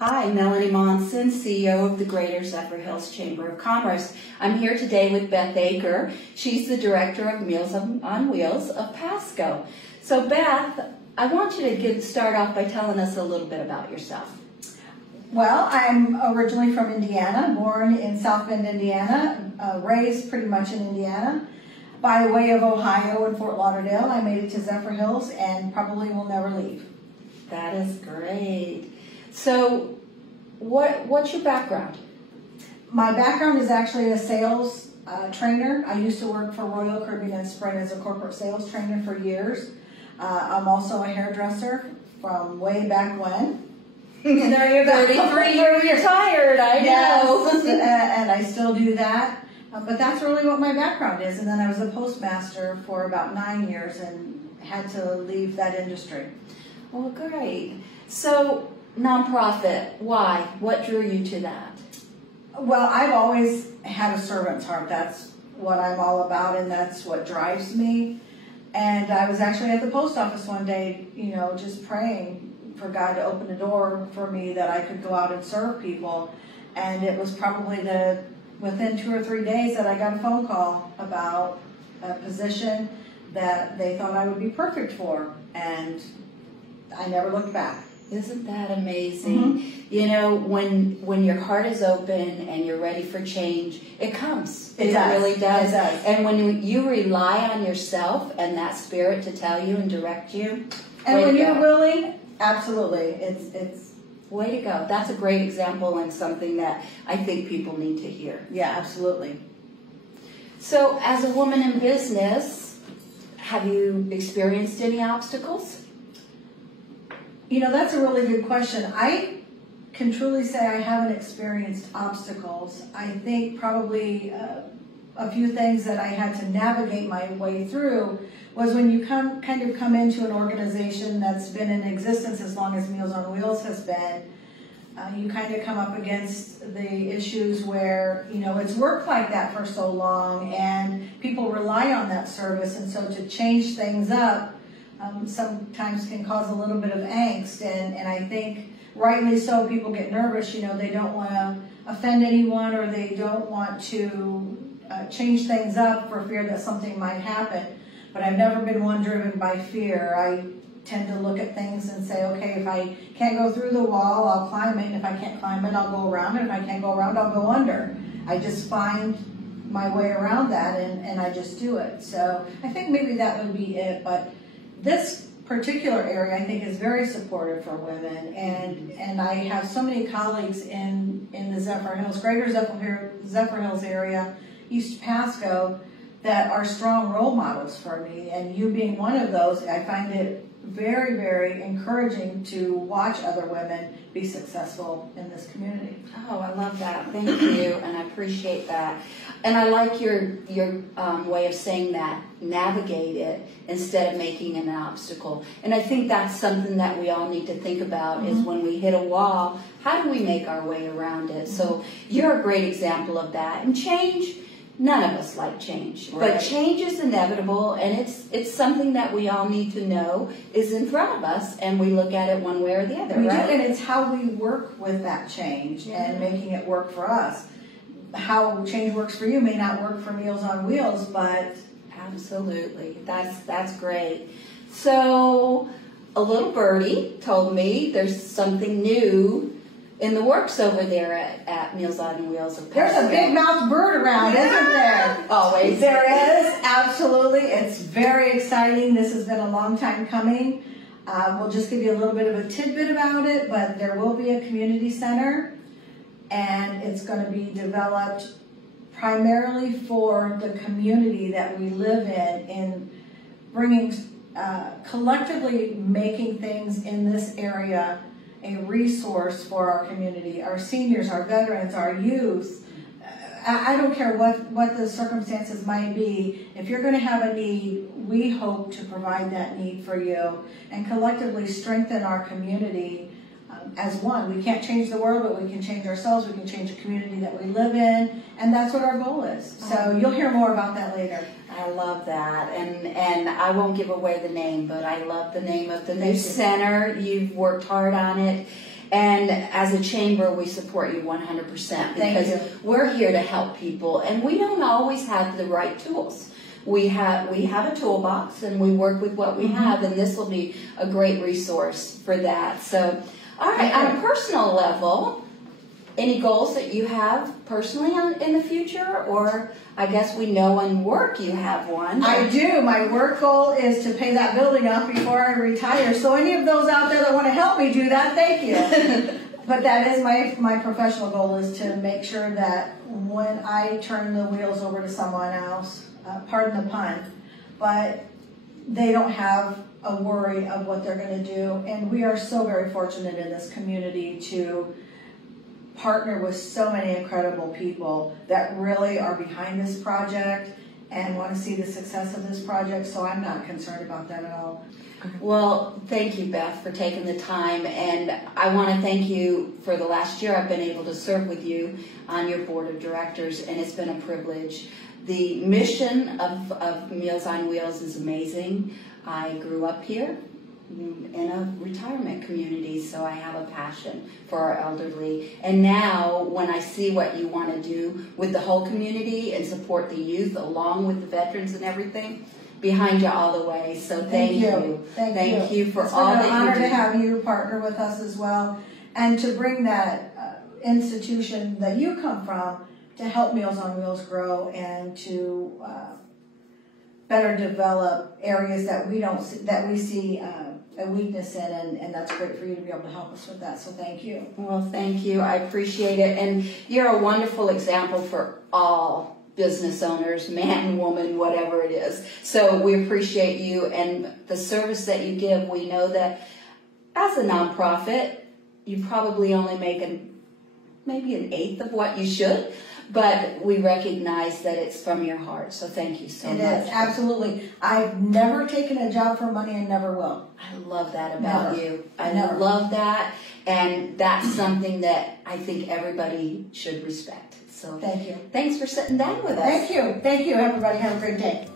Hi, Melanie Monson, CEO of the Greater Zephyrhills Chamber of Commerce. I'm here today with Beth Aker. She's the Director of Meals on Wheels of Pasco. So Beth, I want you to start off by telling us a little bit about yourself. Well, I'm originally from Indiana, born in South Bend, Indiana, raised pretty much in Indiana. By way of Ohio and Fort Lauderdale, I made it to Zephyrhills and probably will never leave. That is great. So, what's your background? My background is actually a sales trainer. I used to work for Royal Caribbean and Sprint as a corporate sales trainer for years. I'm also a hairdresser from way back when. There you're 33 years retired, I know. Yes, and I still do that. But that's really what my background is. And then I was a postmaster for about 9 years and had to leave that industry. Well, great. So, nonprofit, why? What drew you to that? Well, I've always had a servant's heart. That's what I'm all about, and that's what drives me. And I was actually at the post office one day, just praying for God to open a door for me that I could go out and serve people. And it was probably within 2 or 3 days that I got a phone call about a position that they thought I would be perfect for. And I never looked back. Isn't that amazing? Mm-hmm. When your heart is open and you're ready for change, it comes. It really does. It does. And when you rely on yourself and that spirit to tell you and direct you, and when you're willing, absolutely, it's way to go. That's a great example and something that I think people need to hear. Yeah, absolutely. So, as a woman in business, have you experienced any obstacles? That's a really good question. I can truly say I haven't experienced obstacles. I think probably a few things that I had to navigate my way through was when you come into an organization that's been in existence as long as Meals on Wheels has been, you kind of come up against the issues where, it's worked like that for so long and people rely on that service, and so to change things up sometimes can cause a little bit of angst, and I think rightly so, people get nervous, they don't want to offend anyone, or they don't want to change things up for fear that something might happen. But I've never been one driven by fear. I tend to look at things and say, okay, if I can't go through the wall, I'll climb it, and if I can't climb it, I'll go around it, if I can't go around, I'll go under. I just find my way around that, and I just do it. So I think maybe that would be it, but this particular area, I think, is very supportive for women, and I have so many colleagues in the Zephyrhills, Greater Zephyrhills area, East Pasco, that are strong role models for me, and you being one of those, I find it very, very encouraging to watch other women be successful in this community. Oh, I love that. Thank you, and I appreciate that. And I like your way of saying that, navigate it instead of making it an obstacle. And I think that's something that we all need to think about, is when we hit a wall, how do we make our way around it? So you're a great example of that. And change, none of us like change, right. But change is inevitable, and it's something that we all need to know is in front of us, and we look at it one way or the other, we right? do, and it's how we work with that change and making it work for us. How change works for you may not work for Meals on Wheels, but absolutely, that's great. So a little birdie told me there's something new in the works over there at Meals on Wheels of Pasco. There's a big mouth bird around, isn't there? Always. There is, absolutely. It's very exciting. This has been a long time coming. We'll just give you a little bit of a tidbit about it, but there will be a community center, and it's going to be developed primarily for the community that we live in bringing, collectively making things in this area a resource for our community, our seniors, our veterans, our youth. I don't care what the circumstances might be. If you're going to have a need, we hope to provide that need for you and collectively strengthen our community as one. We can't change the world, but we can change ourselves. We can change the community that we live in, and that's what our goal is. So you'll hear more about that later. I love that, and I won't give away the name, but I love the name of the new center. You've worked hard on it, And as a chamber, we support you 100% because we're here to help people, and we don't always have the right tools. We have a toolbox, and we work with what we have, and this will be a great resource for that. So, all right, on a personal level, any goals that you have personally in the future? Or I guess we know in work you have one. I do. My work goal is to pay that building off before I retire. So any of those out there that want to help me do that, thank you. But that is my professional goal, is to make sure that when I turn the wheels over to someone else, pardon the pun, but they don't have a worry of what they're going to do. And we are so very fortunate in this community to partner with so many incredible people that really are behind this project and want to see the success of this project, so I'm not concerned about that at all. Well, thank you, Beth, for taking the time, and I want to thank you for the last year I've been able to serve with you on your board of directors, and it's been a privilege. The mission of Meals on Wheels is amazing. I grew up here in a retirement community, so I have a passion for our elderly. And now, when I see what you want to do with the whole community and support the youth along with the veterans and everything, behind you all the way. So thank you. Thank you for all that you do. It's been an honor to have you partner with us as well, and to bring that institution that you come from to help Meals on Wheels grow and to better develop areas that we see a weakness in, and that's great for you to be able to help us with that, so thank you. Well, thank you. I appreciate it, and you're a wonderful example for all business owners, man, woman, whatever it is. So we appreciate you and the service that you give. We know that as a nonprofit, you probably only make maybe an eighth of what you should, but we recognize that it's from your heart. So thank you so much. It is, absolutely. I've never taken a job for money and never will. I love that about you. I love that, and that's something that I think everybody should respect. So thank you. Thanks for sitting down with us. Thank you. Thank you, everybody. Have a great day.